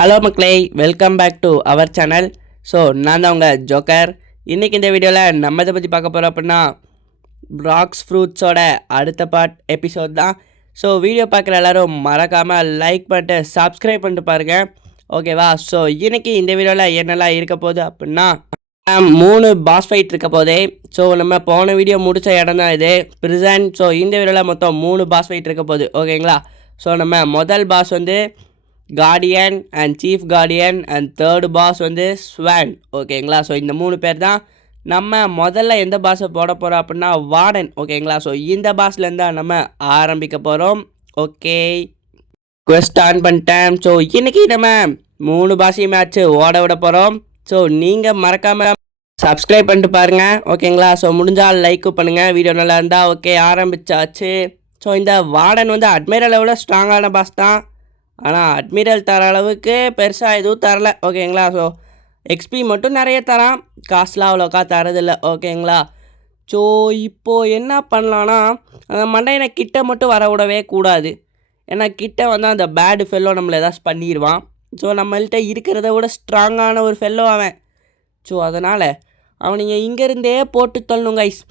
Hello மக்களே, welcome back to our channel. So நான் தான் உங்கள் ஜோக்கர். இன்றைக்கி இந்த வீடியோவில் நம்ம இதை பற்றி பார்க்க போகிறோம் அப்படின்னா ராக்ஸ் ஃப்ரூட்ஸோட அடுத்த பார்ட் எபிசோட் தான். ஸோ வீடியோ பார்க்குற எல்லோரும் மறக்காமல் லைக் பண்ணிட்டு சப்ஸ்கிரைப் பண்ணிட்டு பாருங்கள், ஓகேவா? ஸோ இன்றைக்கி இந்த வீடியோவில் என்னெல்லாம் இருக்க போகுது அப்படின்னா 3 பாஸ் ஃபைட் இருக்க போதே. ஸோ நம்ம போன வீடியோ முடித்த இடம் தான் இது ப்ரிசன். ஸோ இந்த வீடியோவில் மொத்தம் 3 பாஸ் ஃபைட் இருக்க போகுது, ஓகேங்களா? ஸோ நம்ம முதல் பாஸ் வந்து guardian and chief guardian and third boss வந்து ஸ்வான், ஓகேங்களா? ஸோ இந்த 3 பேர் தான். நம்ம முதல்ல எந்த பாஸை போட போகிறோம் அப்படின்னா வார்டன், ஓகேங்களா? ஸோ இந்த பாஸ்லேருந்து தான் நம்ம ஆரம்பிக்க போகிறோம். ஓகே, குவெஸ்ட் ஆன் பண்ணிட்டேன். ஸோ இன்றைக்கி நம்ம 3 பாஸையும் மேட்ச்சு ஓட விட போகிறோம். ஸோ நீங்கள் மறக்காமல் சப்ஸ்கிரைப் பண்ணிட்டு பாருங்கள், ஓகேங்களா? ஸோ முடிஞ்சால் லைக்கு பண்ணுங்கள், வீடியோ நல்லா இருந்தால். ஓகே, ஆரம்பித்தாச்சு. ஸோ இந்த வார்டன் வந்து அட்மிரலை விட ஸ்ட்ராங்கான பாஸ் தான். ஆனால் அட்மிரல் தர அளவுக்கு பெருசாக எதுவும் தரல, ஓகேங்களா? ஸோ எக்ஸ்பி மட்டும் நிறைய தரான், காசுலாம் அவ்வளோக்கா தரதில்லை, ஓகேங்களா? ஸோ இப்போது என்ன பண்ணலான்னா அந்த மண்டையனை கிட்ட மட்டும் வர விடவே கூடாது. ஏன்னா கிட்ட வந்தால் அந்த பேடு ஃபெல்லோ நம்மளை ஏதாச்சும் பண்ணிடுவான். ஸோ நம்மள்கிட்ட இருக்கிறத விட ஸ்ட்ராங்கான ஒரு ஃபெல்லோ அவன். ஸோ அதனால் அவனுங்க இங்கேருந்தே போட்டு தள்ளணும் கைஸ்.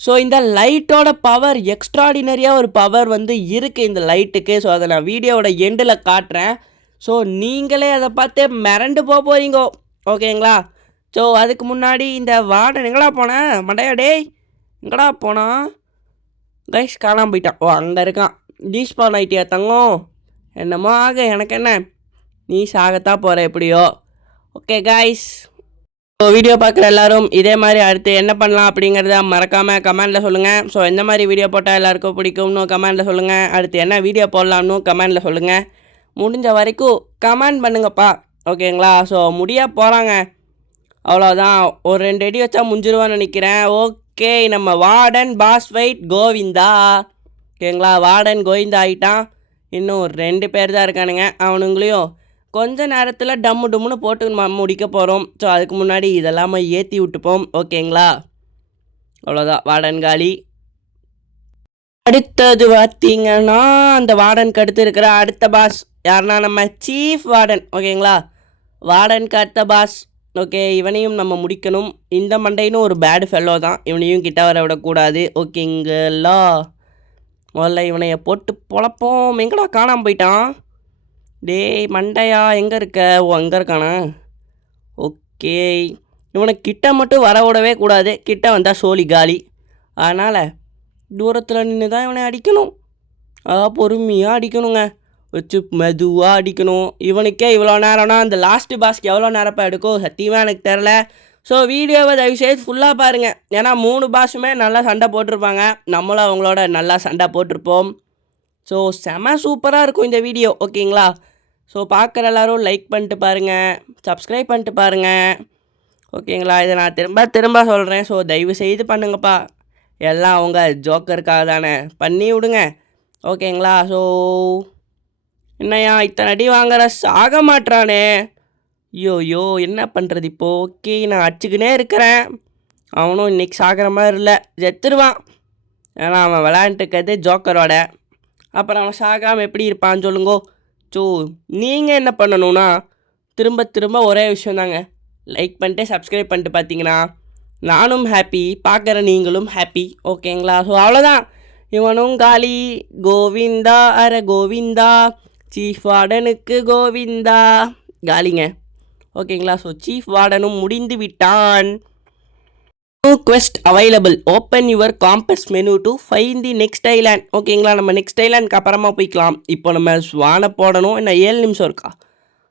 ஸோ இந்த லைட்டோட பவர் எக்ஸ்ட்ராடினரியாக ஒரு பவர் வந்து இருக்குது இந்த லைட்டுக்கு. ஸோ அதை நான் வீடியோவோட எண்டில் காட்டுறேன். ஸோ நீங்களே அதை பார்த்து மிரண்டு போகிறீங்கோ, ஓகேங்களா? ஸோ அதுக்கு முன்னாடி இந்த வார்டன் எங்கடா போனேன் மண்டையா? டேய் எங்கடா போனான் கைஸ்? காணாமல் போயிட்டான். ஓ, அங்கே இருக்கான். டீஸ்பான் ஆகிட்டியா தங்கம்? என்னமோ ஆக, எனக்கு என்ன, நீ சாகத்தான் போகிற எப்படியோ. ஓகே கைஸ், ஸோ வீடியோ பார்க்குற எல்லோரும் இதே மாதிரி அடுத்து என்ன பண்ணலாம் அப்படிங்கிறத மறக்காமல் கமெண்டில் சொல்லுங்கள். ஸோ எந்த மாதிரி வீடியோ போட்டால் எல்லாருக்கும் பிடிக்கும்னு கமெண்டில் சொல்லுங்கள். அடுத்து என்ன வீடியோ போடலாம்னு கமெண்டில் சொல்லுங்கள். முடிஞ்ச வரைக்கும் கமெண்ட் பண்ணுங்கப்பா, ஓகேங்களா? ஸோ முடிய போகிறாங்க, அவ்வளோதான். ஒரு 2 அடி வச்சா முடிஞ்சிருவான்னு நினைக்கிறேன். ஓகே, நம்ம வார்டன் பாஸ் ஃபைட் கோவிந்தா, ஓகேங்களா? வார்டன் கோவிந்தா ஆகிட்டான். இன்னும் 2 பேர் தான் இருக்கானுங்க. அவனுங்களையும் கொஞ்ச நேரத்தில் டம்மு டம்முன்னு போட்டு முடிக்க போகிறோம். ஸோ அதுக்கு முன்னாடி இதெல்லாமே ஏற்றி விட்டுப்போம், ஓகேங்களா? அவ்வளோதான், வார்டன் காலி. அடுத்தது பார்த்தீங்கன்னா அந்த வார்டனுக்கு அடுத்து இருக்கிற அடுத்த பாஸ் யாருன்னா நம்ம சீஃப் வார்டன், ஓகேங்களா? வார்டனுக்கு அடுத்த பாஸ். ஓகே, இவனையும் நம்ம முடிக்கணும். இந்த மண்டைன்னு ஒரு பேடு ஃபெல்லோ தான், இவனையும் கிட்ட வர விடக்கூடாது, ஓகேங்களா? முதல்ல இவனைய போட்டு பொழப்போம். எங்கடா காணாமல் போயிட்டான்? டேய் மண்டையா, எங்கே இருக்க? ஓ, அங்கே இருக்கானா? ஓகே, இவனை கிட்ட மட்டும் வர விடவே கூடாது. கிட்ட வந்தால் சோழி காலி. அதனால் தூரத்தில் நின்று தான் இவனை அடிக்கணும். பொறுமையாக அடிக்கணுங்க, வச்சு மெதுவாக அடிக்கணும். இவனுக்கே இவ்வளோ நேரம்னா அந்த லாஸ்ட்டு பாஸ்க்கு எவ்வளோ நேரப்போ எடுக்கும் சத்தியமாக எனக்கு தெரில. ஸோ வீடியோவை தயவுசெய்து ஃபுல்லாக பாருங்கள். ஏன்னா 3 பாஸுமே நல்லா சண்டை போட்டிருப்பாங்க, நம்மளும் அவங்களோட நல்லா சண்டை போட்டிருப்போம். ஸோ செம சூப்பராக இருக்கும் இந்த வீடியோ, ஓகேங்களா? ஸோ பார்க்குற எல்லோரும் லைக் பண்ணிட்டு பாருங்கள், சப்ஸ்கிரைப் பண்ணிட்டு பாருங்கள், ஓகேங்களா? இதை நான் திரும்ப சொல்கிறேன். ஸோ தயவு செய்து பண்ணுங்கப்பா, எல்லாம் அவங்க ஜோக்கருக்காக தானே, பண்ணி விடுங்க, ஓகேங்களா? ஸோ என்னையா இத்தனை அடி வாங்குற, சாக மாட்டானே? ஐயோ என்ன பண்ணுறது இப்போது? ஓகே, நான் அடிச்சுக்கினே இருக்கிறேன். அவனும் இன்றைக்கி சாகிற மாதிரி இல்லை, செத்துருவான். ஏன்னா அவன் விளையாண்டுருக்கிறது ஜோக்கரோட. அப்புறம் அவன் சாகாமல் எப்படி இருப்பான்னு சொல்லுங்கோ. ஸோ நீங்கள் என்ன பண்ணணுன்னா திரும்ப ஒரே விஷயம் தாங்க, லைக் பண்ணிட்டு சப்ஸ்கிரைப் பண்ணிட்டு பார்த்தீங்கன்னா நானும் ஹாப்பி, பார்க்குற நீங்களும் ஹாப்பி, ஓகேங்களா? ஸோ அவ்வளோதான், இவனும் காலி. கோவிந்தா அர கோவிந்தா, சீஃப் வார்டனுக்கு கோவிந்தா காலிங்க, ஓகேங்களா? ஸோ சீஃப் வார்டனும் முடிந்து விட்டான். Quest available, open your compass menu to find the next island, ஓகேங்களா? நம்ம நெக்ஸ்ட் ஐலாண்டுக்கு அப்புறமா போய்க்கலாம். இப்போ நம்ம ஸ்வானை போடணும். இன்னும் 7 நிமிஷம் இருக்கா?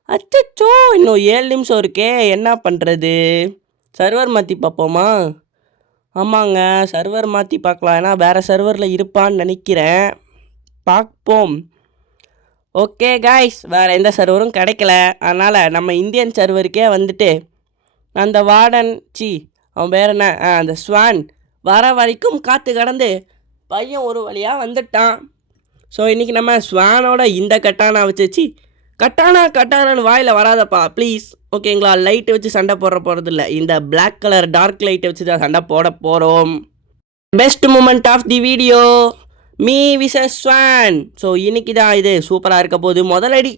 அச்சோ, இன்னும் 7 நிமிஷம் இருக்கே, என்ன பண்ணுறது? சர்வர் மாற்றி பார்ப்போமா? ஆமாங்க, சர்வர் மாற்றி பார்க்கலாம். ஏன்னா வேறு சர்வரில் இருப்பான்னு நினைக்கிறேன், பார்ப்போம். ஓகே காய்ஸ், வேறு எந்த சர்வரும் கிடைக்கல. அதனால் நம்ம இந்தியன் சர்வருக்கே வந்துட்டு அந்த வார்டன் அவன் பேர் என்ன, அந்த ஸ்வான் வர வரைக்கும் காற்று கடந்து பையன் ஒரு வழியாக வந்துட்டான். ஸோ இன்றைக்கி நம்ம ஸ்வானோட இந்த கட்டானா வச்சு கட்டானான்னு வாயில் வராதப்பா ப்ளீஸ், ஓகேங்களா? லைட்டை வச்சு சண்டை போடுறது இல்லை, இந்த பிளாக் கலர் டார்க் லைட்டை வச்சு தான் சண்டை போட போகிறோம். Best moment of the video, me versus swan. So இன்றைக்கி தான் இது சூப்பராக இருக்க போகுது. முதலடி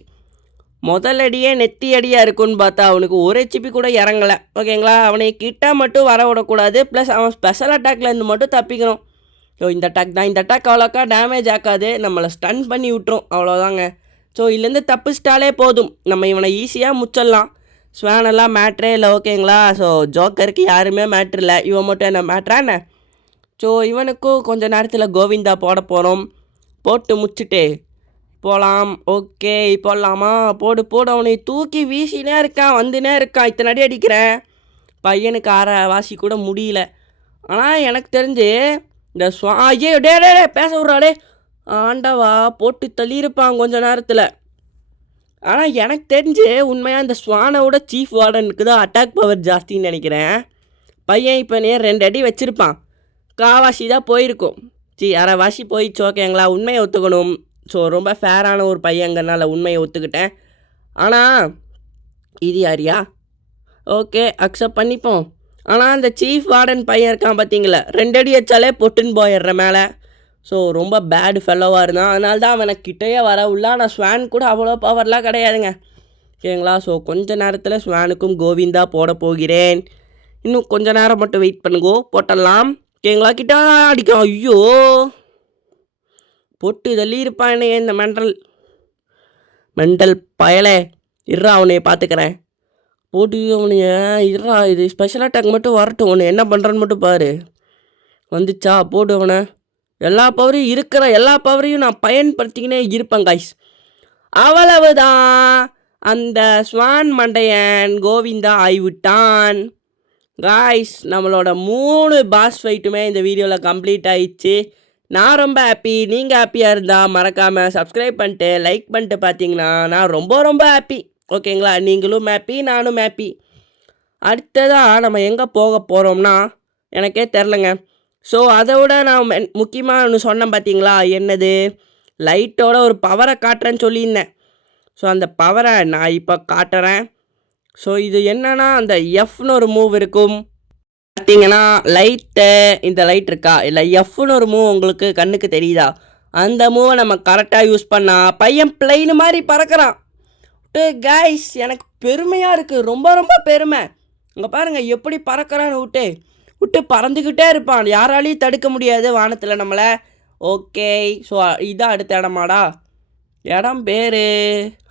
முதல் அடியே நெத்தி அடியாக இருக்குன்னு பார்த்தா அவனுக்கு ஒரு ஹெச்பி கூட இறங்கலை. ஓகேங்களா, அவனை கிட்ட மட்டும் வர விடக்கூடாது. ப்ளஸ் அவன் ஸ்பெஷல் அட்டாக்லேருந்து மட்டும் தப்பிக்கணும். ஸோ இந்த அட்டாக் தான், இந்த அட்டாக் அவ்வளோக்கா டேமேஜ் ஆக்காது, நம்மளை ஸ்டன் பண்ணி விட்டுரும், அவ்வளோதாங்க. ஸோ இதுலேருந்து தப்பிச்சிட்டாலே போதும், நம்ம இவனை ஈஸியாக முச்சிடலாம். ஸ்வானெல்லாம் மேட்ரே இல்லை. ஓகேங்களா, ஸோ ஜோக்கருக்கு யாருமே மேட்ரு இல்லை, இவன் மட்டும் என்ன மேட்ரானே. ஸோ இவனுக்கும் கொஞ்சம் நேரத்தில் கோவிந்தா போட போகிறோம். போட்டு முச்சிட்டு போகலாம். ஓகே போடலாமா? போடு அவனை தூக்கி வீசினே இருக்கான், வந்துனே இருக்கான். இத்தனை அடி அடிக்கிறேன், பையனுக்கு வாசி கூட முடியல. ஆனால் எனக்கு தெரிஞ்சு இந்த ஐயோ டே பேச விட்றாடே ஆண்டவா, போட்டு தள்ளியிருப்பான் கொஞ்ச நேரத்தில். ஆனால் எனக்கு தெரிஞ்சு உண்மையாக இந்த ஸ்வானை விட சீஃப் வார்டனுக்கு தான் அட்டாக் பவர் ஜாஸ்தின்னு நினைக்கிறேன். பையன் இப்போ 2 அடி வச்சுருப்பான், காவாசி தான் போயிருக்கும். அரைவாசி போயிடுச்சு. ஓகேங்களா, உண்மையை ஒத்துக்கணும். ஸோ ரொம்ப ஃபேரான ஒரு பையங்கிறனால உண்மையை ஒத்துக்கிட்டேன். ஆனால் இது யாரியா? ஓகே அக்செப்ட் பண்ணிப்போம். ஆனால் அந்த சீஃப் வார்டன் பையன் இருக்கான் பார்த்தீங்களா, 2 அடி வச்சாலே பொட்டுன்னு போயிடுற மேலே. ஸோ ரொம்ப பேடு ஃபெல்லோவாக இருந்தான், அதனால தான் அவனை கிட்டேயே வர உள்ள. ஆனால் ஸ்வான் கூட அவ்வளோ பவர்லாம் கிடையாதுங்க. ஓகேங்களா, ஸோ கொஞ்ச நேரத்தில் ஸ்வானுக்கும் கோவிந்தா போட போகிறேன். இன்னும் கொஞ்ச நேரம் மட்டும் வெயிட் பண்ணுங்கோ, போட்டலாம். ஓகேங்களா, கிட்ட அடிக்கும். ஐயோ பொட்டு தள்ளியிருப்பானே இந்த மெண்டல் பயலே. இருறா அவனைய பார்த்துக்கிறேன். போட்டு அவனைய இருறா, இது ஸ்பெஷல் அட்டாக் மட்டும் வரட்டும், உன்னை என்ன பண்ணுறான்னு மட்டும் பாரு. வந்துச்சா, போடு அவனை. எல்லா பவரையும் இருக்கிற எல்லா பவரையும் நான் பயன்படுத்திக்கினே இருப்பேன் காய்ஸ். அவ்வளவுதான், அந்த ஸ்வான் மண்டையன் கோவிந்தா ஆகிவிட்டான் காய்ஸ். நம்மளோட 3 பாஸ் ஃபைட்டுமே இந்த வீடியோவில் கம்ப்ளீட் ஆயிடுச்சு. நான் ரொம்ப ஹாப்பி. நீங்கள் ஹாப்பியாக இருந்தால் மறக்காமல் சப்ஸ்கிரைப் பண்ணிட்டு லைக் பண்ணிட்டு பார்த்தீங்கன்னா நான் ரொம்ப ஹாப்பி. ஓகேங்களா, நீங்களும் ஹாப்பி, நானும் ஹாப்பி. அடுத்ததாக நம்ம எங்கே போக போகிறோம்னா எனக்கே தெரிலங்க. ஸோ அதை விட நான் முக்கியமாக ஒன்று சொன்னேன் பார்த்தீங்களா, என்னது, லைட்டோட ஒரு பவரை காட்டுறேன்னு சொல்லியிருந்தேன். ஸோ அந்த பவரை நான் இப்போ காட்டுறேன். ஸோ இது என்னன்னா, அந்த எஃப்னு ஒரு மூவ் இருக்கும் பார்த்தீங்கன்னா, இந்த லைட் இருக்கா, இல்லை எஃப்னு ஒரு மூவ் உங்களுக்கு கண்ணுக்கு தெரியுதா? அந்த மூவை நம்ம கரெக்டாக யூஸ் பண்ணால் பையன் பிளைனு மாதிரி பறக்கிறான். கைஸ் எனக்கு பெருமையாக இருக்குது, ரொம்ப பெருமை. இங்கே பாருங்கள் எப்படி பறக்கிறான்னு விட்டு பறந்துக்கிட்டே இருப்பான், யாராலையும் தடுக்க முடியாது வானத்தில் நம்மளை. ஓகே, ஸோ இதான் அடுத்த இடமாடா? இடம் பேர்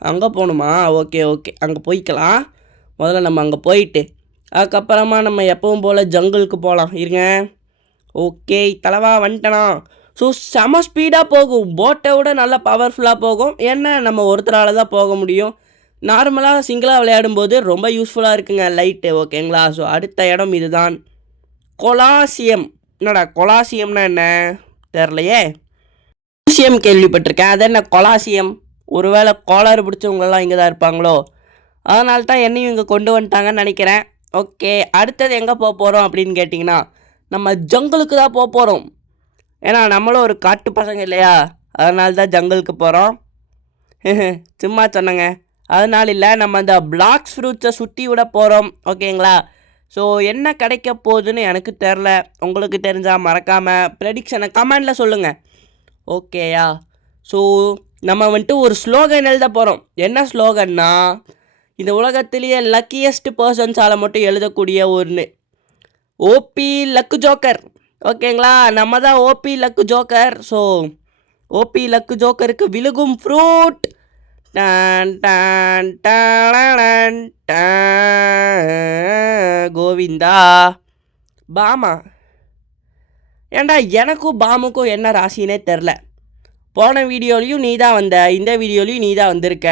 அங்கே போகணுமா? ஓகே அங்கே போய்க்கலாம். முதல்ல நம்ம அங்கே போயிட்டு அதுக்கப்புறமா நம்ம எப்பவும் போல் ஜங்கிளுக்கு போகலாம். இருங்க. ஓகே தலைவா வந்துட்டனா. ஸோ செம ஸ்பீடாக போகும், போட்டை விட நல்லா பவர்ஃபுல்லாக போகும். ஏன்னா நம்ம ஒருத்தரால் தான் போக முடியும். நார்மலாக சிங்கிளாக விளையாடும்போது ரொம்ப யூஸ்ஃபுல்லாக இருக்குங்க லைட்டு. ஓகேங்களா, ஸோ அடுத்த இடம் இதுதான், கொலாசியம். என்னடா கொலாசியம்னா என்ன தெரிலையே. மியூசியம் கேள்விப்பட்டிருக்கேன், அது என்ன கொலாசியம்? ஒருவேளை கோளாறு பிடிச்சவங்களெல்லாம் இங்கே தான் இருப்பாங்களோ, அதனால தான் என்னையும் இங்கே கொண்டு வந்துட்டாங்கன்னு நினைக்கிறேன். ஓகே, அடுத்தது எங்கே போக போகிறோம் அப்படின்னு கேட்டிங்கன்னா, நம்ம ஜங்கிளுக்கு தான் போக போகிறோம். ஏன்னா நம்மளும் ஒரு காட்டு பசங்க இல்லையா, அதனால தான் ஜங்கிளுக்கு போகிறோம். சும்மா சொன்னங்க, அதனால இல்லை, நம்ம அந்த பிளாக்ஸ் ஃப்ரூட்ஸை சுற்றி விட போகிறோம். ஓகேங்களா, ஸோ என்ன கிடைக்க போகுதுன்னு எனக்கு தெரில, உங்களுக்கு தெரிஞ்சால் மறக்காமல் ப்ரெடிக்ஷனை கமெண்டில் சொல்லுங்கள். ஓகேயா, ஸோ நம்ம வந்துட்டு ஒரு ஸ்லோகன் எழுத போகிறோம். என்ன ஸ்லோகன்னா, இந்த உலகத்திலேயே லக்கியஸ்ட் பர்சன்ஸால் மட்டும் எழுதக்கூடிய ஒன்று ஓபி லக்கு ஜோக்கர். ஓகேங்களா, நம்ம தான் OP luck joker. So OP luck ஜோக்கருக்கு விழுகும் ஃப்ரூட் கோவிந்தா. பாமா, ஏண்டா எனக்கும் பாமுக்கும் என்ன ராசினே தெரில. போன வீடியோலையும் நீ தான் வந்த, இந்த வீடியோலையும் நீ தான் வந்திருக்க.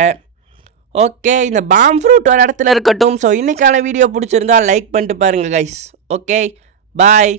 ஓகே, இந்த பாம் ஃப்ரூட் ஒரு இடத்துல இருக்கட்டும். ஸோ இன்றைக்கான வீடியோ பிடிச்சிருந்தா லைக் பண்ணிட்டு பாருங்கள் கைஸ். Okay bye.